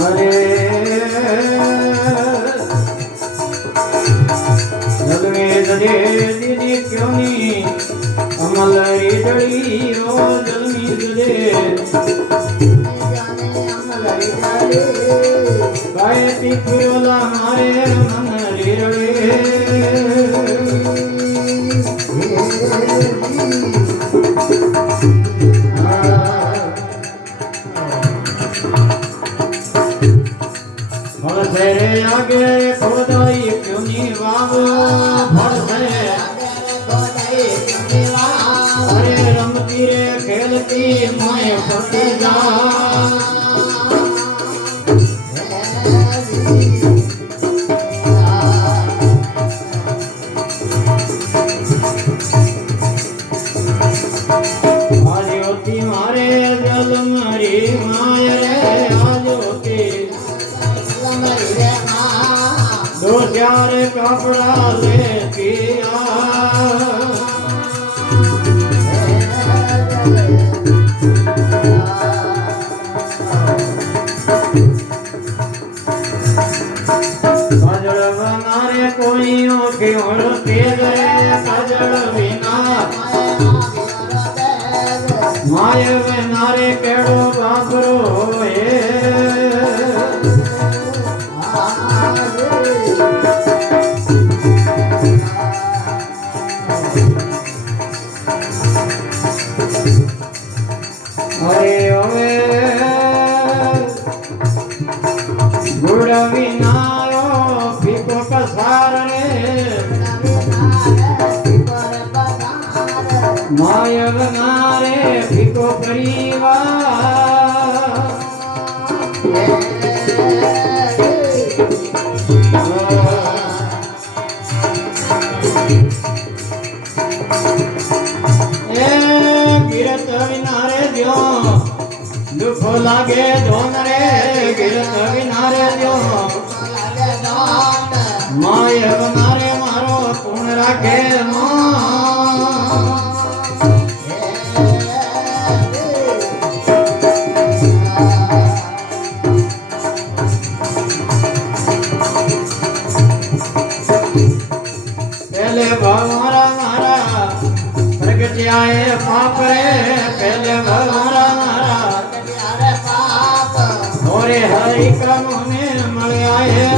અરે જગવે જડે દીદી ક્યોની અમલ રીડળી રો જલમી જડે ગાય પીપળોલા મારે મન રીડળે आगे खोदाई क्यों नहीं वाव भर से अरे रमती रे खेलती मैं फट जा आजोती मारे जल मरी माया रे आजोती दो चार कपड़ा लेके आ काजल बनारे कोई के और के गए काजल बिना माय बनारे केड़ो बाबरो होए अरे ओए गुड़ विनायो फीको पसार रे माय बनारे फीको परिवार गिरत विनारे जो दुख लागे धोन रे गिरत विनारे जो माय बनारे मारो पुण्य राखे पहले भगवारा मारा प्रगट आए पाप रे पहले भगवारा मारा और हरि क्रम में मल आए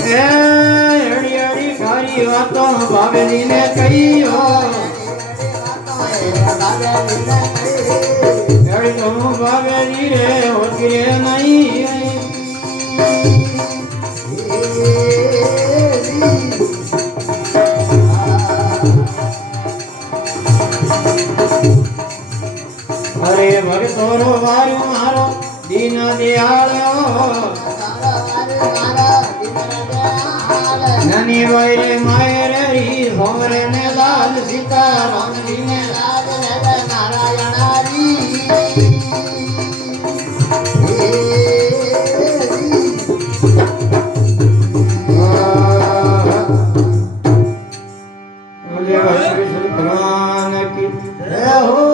एड़ी एड़ी खारी बातों बाबेली ने कही हो एड़ी तुम बाबेली रे होती रे नहीं अरे भगतोरो वारो मारो दीन दयालो ननी वैरे मायरे री भोरे ने लाल सीता राम जी ने लाल नारायण हरी भगवान की जय हो।